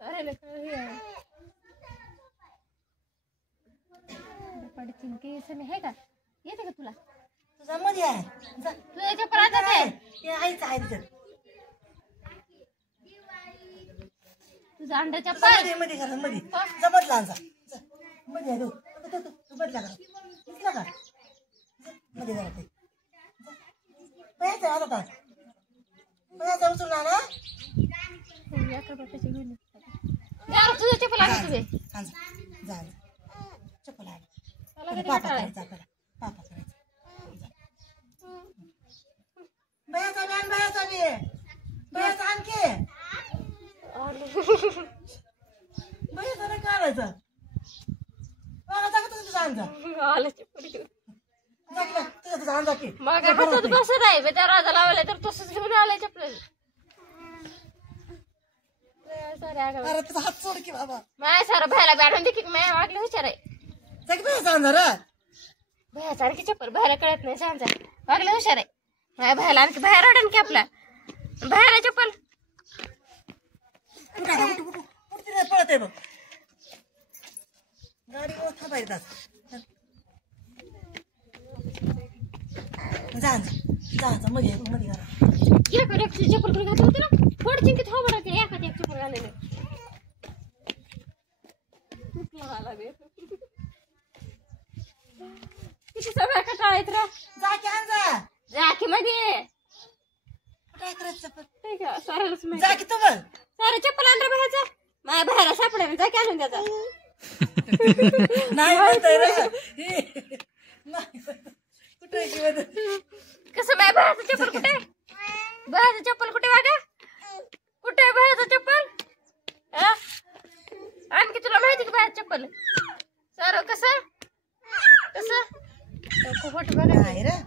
अरे पडचिन की समय है का येते का तुला तुझा मध्ये आहे जा तू याच्या परातात आहे ते आईच आहे तिथं तुझा अंड्याच्या तुझा पाय मध्ये घरा मध्ये जमतला जा मध्ये आहे तू बदला का दिसला का मध्ये घरा ते पैसे आला का पैसे उचलून आणा या का बापाची घेऊन यार तुझे चप्पल आण तुझे जा चप्पल आण मला कधी पापा करायचं करायचा पापा करायचा बायाचा आण बायाचा बायाचा आणखी बायाचा नाही करायचं बघा का तुझं आणजा आलं चप्पल घेऊन तुझं आणजा की मग हातात बसत आहे बे त्या राजा लावलाय तर तसंच घेऊन आलाय चप्पल अरे तुझा हात सोड की बाबा माय सारं बाहेर बॅडून दे की माय वागले हुशार आहे जागी बायाचा आणजा रे बाहेर सारखी चप्पल बाहेर कळत नाही सांगा वागले हुशार आहे माय बाहेर आणखी बाहेर अडन की आपला बाहेर चप्पल पळत आहे बघ गाडी थांबायचं जा जा मध्ये मध्ये घरा एक चप्पल पण घातलं होतं ना फोडची की थांबा ते एखादी एक चप्पल घालेलं किती सगळ्या कटाळायत रे जा की आण जा जा की मध्ये काय करायचं चप्पल ठीक आहे सारालाच माहिती जा की तू बघ सारं चप्पल आण रे बाहेरचा माझ्या बाहेर सापडा जा की आणून त्याचा नाही म्हणतोय रे नाही कुठे कसं माझ्या बाहेरचं चप्पल कुठे बाहेरचं चप्पल कुठे वागा कुठे आहे बाहेरचं चप्पल आणखी तुला माहिती का बाहेर चप्पल सारं कसं कसं खोट बघा नाही रे